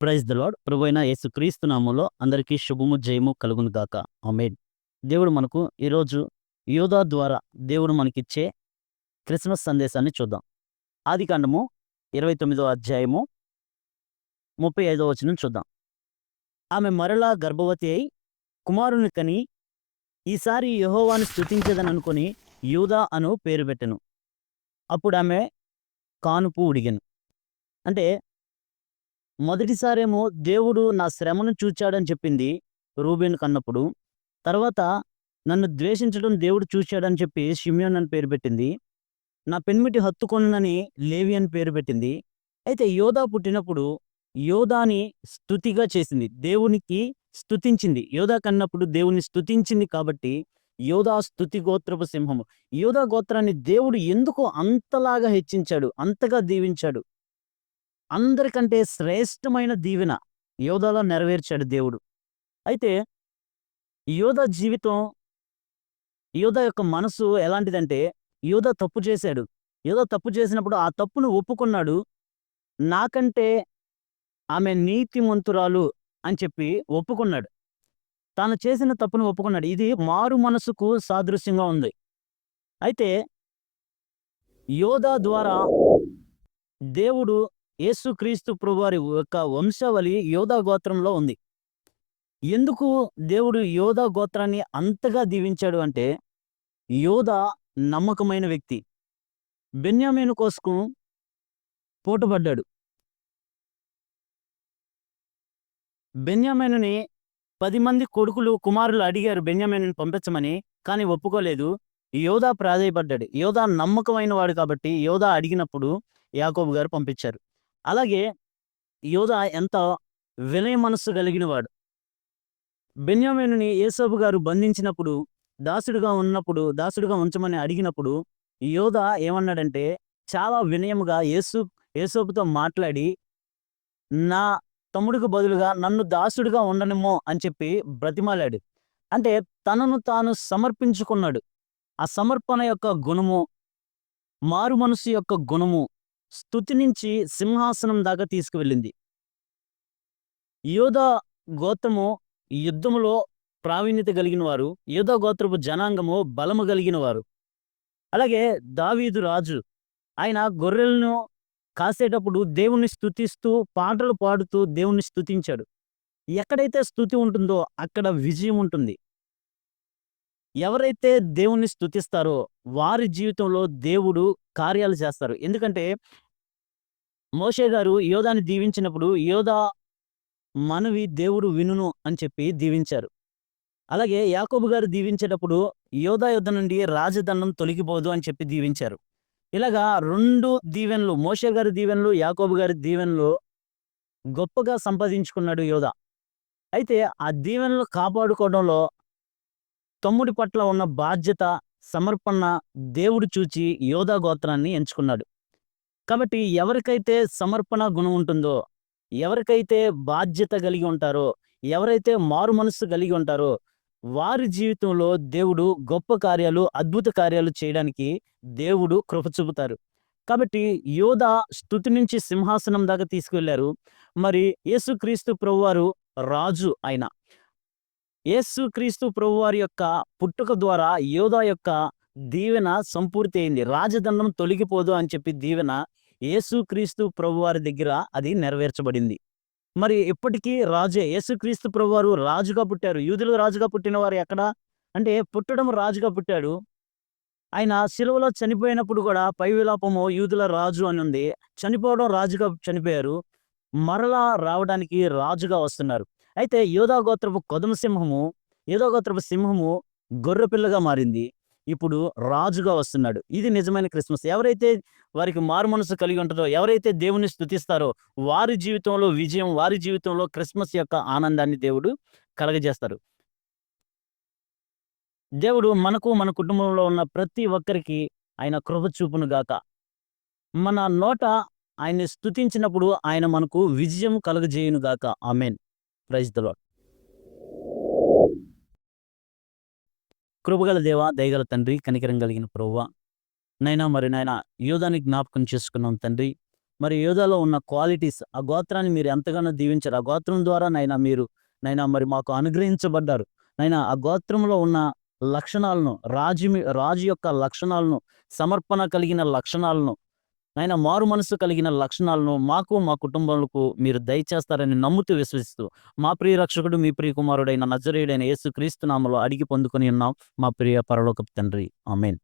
Praise the lord. ప్రభువైన యేసుక్రీస్తు నామములో అందరికీ శుభము, జయము కలుగును గాక. ఆమేన్. దేవుడు మనకు ఈరోజు యోధా ద్వారా దేవుడు మనకిచ్చే క్రిస్మస్ సందేశాన్ని చూద్దాం. ఆదికాండము 29వ అధ్యాయము 35వ వచనం చూద్దాం. ఆమె మరలా గర్భవతి అయి కుమారుని కని, ఈసారి యెహోవాను స్తుతించెదననుకొని యూదా అను పేరు పెట్టెను. అప్పుడామె కానుపు ఉడిగెను. అంటే మొదటిసారేమో దేవుడు నా శ్రమను చూచాడని చెప్పింది రూబేను కన్నప్పుడు. తర్వాత నన్ను ద్వేషించడం దేవుడు చూశాడని చెప్పి షిమ్యోన్ అని పేరు పెట్టింది. నా పెనిమిటి హత్తుకొనునని లేవి అని పేరు పెట్టింది. అయితే యోధా పుట్టినప్పుడు యోధాని స్తుతిగా చేసింది. దేవునికి స్తుతించింది. యోధా కన్నప్పుడు దేవుని స్తుతించింది కాబట్టి యోధా స్తుతి గోత్రపు సింహము. యోధా గోత్రాన్ని దేవుడు ఎందుకు అంతలాగా హెచ్చించాడు? అంతగా దీవించాడు? అందరికంటే శ్రేష్టమైన దీవెన యోధాలో నెరవేర్చాడు దేవుడు. అయితే యోధా జీవితం, యోధా యొక్క మనసు ఎలాంటిదంటే, యోధా తప్పు చేశాడు. యోధా తప్పు చేసినప్పుడు ఆ తప్పును ఒప్పుకున్నాడు. నాకంటే ఆమె నీతిమంతురాలు అని చెప్పి ఒప్పుకున్నాడు. తాను చేసిన తప్పును ఒప్పుకున్నాడు. ఇది మారు మనసుకు సాదృశ్యంగా ఉంది. అయితే యోధా ద్వారా దేవుడు యేసుక్రీస్తు ప్రభువారి యొక్క వంశావళి యోధా గోత్రంలో ఉంది. ఎందుకు దేవుడు యోధా గోత్రాన్ని అంతగా దీవించాడు అంటే, యోధా నమ్మకమైన వ్యక్తి. బెన్యామీను కోసం పోటుపడ్డాడు. బెన్యామీనుని 10 మంది కుమారులు అడిగారు బెన్యామీనుని పంపించమని. కానీ ఒప్పుకోలేదు. యోధా ప్రాధేయపడ్డాడు. యోధా నమ్మకమైన వాడు కాబట్టి యోధా అడిగినప్పుడు యాకోబు గారు పంపించారు. అలాగే యోధా ఎంత వినయ మనస్సు కలిగిన వాడు. బెన్యామీనుని యేసోబు గారు బంధించినప్పుడు, దాసుడుగా ఉంచమని అడిగినప్పుడు యోధా ఏమన్నాడంటే, చాలా వినయముగా యేసోబుతో మాట్లాడి, నా తమ్ముడికి బదులుగా నన్ను దాసుడిగా ఉండనిమ్ము అని చెప్పి బ్రతిమాలాడు. అంటే తనను తాను సమర్పించుకున్నాడు. ఆ సమర్పణ యొక్క గుణము, మారు మనసు యొక్క గుణము స్తుతి నుంచి సింహాసనం దాకా తీసుకువెళ్ళింది. యోధా గోత్రము యుద్ధములో ప్రావీణ్యత కలిగిన వారు. యోధా గోత్రపు జనాంగము బలము కలిగిన వారు. అలాగే దావీదు రాజు, ఆయన గొర్రెలను కాసేటప్పుడు దేవుణ్ణి స్తుతిస్తూ, పాటలు పాడుతూ దేవుణ్ణి స్తుతించాడు. ఎక్కడైతే స్తుతి ఉంటుందో అక్కడ విజయం ఉంటుంది. ఎవరైతే దేవుణ్ణి స్తుతిస్తారో వారి జీవితంలో దేవుడు కార్యాలు చేస్తారు. ఎందుకంటే మోషే గారు యోధాని దీవించినప్పుడు యోధా మనవి దేవుడు వినును అని చెప్పి దీవించారు. అలాగే యాకోబు గారు దీవించేటప్పుడు యోధా యొద్ద నుండి రాజదండం తొలగిపోదు అని చెప్పి దీవించారు. ఇలాగా 2 దీవెనలు, మోషే గారి దీవెనలు, యాకోబు గారి దీవెనలు గొప్పగా సంపాదించుకున్నాడు యోధా. అయితే ఆ దీవెనలు కాపాడుకోవడంలో తమ్ముడి పట్ల ఉన్న బాధ్యత, సమర్పణ దేవుడు చూచి యోధా గోత్రాన్ని ఎంచుకున్నాడు. కాబట్టి ఎవరికైతే సమర్పణ గుణం ఉంటుందో, ఎవరికైతే బాధ్యత కలిగి ఉంటారో, ఎవరైతే మారు మనస్సు కలిగి ఉంటారో, వారి జీవితంలో దేవుడు గొప్ప కార్యాలు, అద్భుత కార్యాలు చేయడానికి దేవుడు కృప చూపుతారు. కాబట్టి యోధా స్తుతి నుంచి సింహాసనం దాకా తీసుకువెళ్లారు. మరి యేసుక్రీస్తు ప్రభువారు రాజు ఆయన. యేసుక్రీస్తు ప్రభువారి యొక్క పుట్టుక ద్వారా యోధా యొక్క దీవెన సంపూర్తి అయింది. రాజదండం తొలగిపోదు అని చెప్పి దీవెన యేసుక్రీస్తు ప్రభువారి దగ్గర అది నెరవేర్చబడింది. మరి ఇప్పటికీ రాజే. యేసుక్రీస్తు ప్రభువారు రాజుగా పుట్టారు. యూదులు రాజుగా పుట్టినవారు ఎక్కడ? అంటే పుట్టడం రాజుగా పుట్టాడు. ఆయన సిలువలో చనిపోయినప్పుడు కూడా పై విలాపము యూదుల రాజు అని ఉంది. చనిపోవడం రాజుగా చనిపోయారు. మరలా రావడానికి రాజుగా వస్తున్నారు. అయితే యోధా గోత్రపు సింహము గొర్రెపిల్లగా మారింది. ఇప్పుడు రాజుగా వస్తున్నాడు. ఇది నిజమైన క్రిస్మస్. ఎవరైతే వారికి మారుమనస్సు కలిగి ఉంటదో, ఎవరైతే దేవుని స్తుతిస్తారో వారి జీవితంలో విజయం, వారి జీవితంలో క్రిస్మస్ యొక్క ఆనందాన్ని దేవుడు కలగజేస్తారు. దేవుడు మనకు, మన కుటుంబంలో ఉన్న ప్రతి ఒక్కరికి ఆయన కృప చూపును గాక. మన నోట ఆయన్ని స్తుతించినప్పుడు ఆయన మనకు విజయం కలుగజేయును గాక. ఆమేన్. Praise the Lord. కృపగల దేవా, దయగల తండ్రి, కనికరం కలిగిన ప్రభువా, నాయనా యోధాని జ్ఞాపకం చేసుకున్నాం తండ్రి. మరి యోధాలో ఉన్న క్వాలిటీస్, ఆ గోత్రాన్ని మీరు ఎంతగానో దీవించారు. ఆ గోత్రం ద్వారా నైనా మరి మాకు అనుగ్రహించబడ్డారు. నైనా ఆ గోత్రంలో ఉన్న లక్షణాలను, రాజు యొక్క లక్షణాలను, సమర్పణ కలిగిన లక్షణాలను, మారు మనస్సు కలిగిన లక్షణాలను మాకు, మా కుటుంబాలకు మీరు దయచేస్తారని నమ్ముతూ, విశ్వసిస్తూ, మా ప్రియ రక్షకుడు, మీ ప్రియ కుమారుడైన నజరేయుడైన యేసుక్రీస్తు నామములో అడిగి పొందుకొని ఉన్నాం. మా ప్రియ పరలోకపు తండ్రి. ఆమేన్.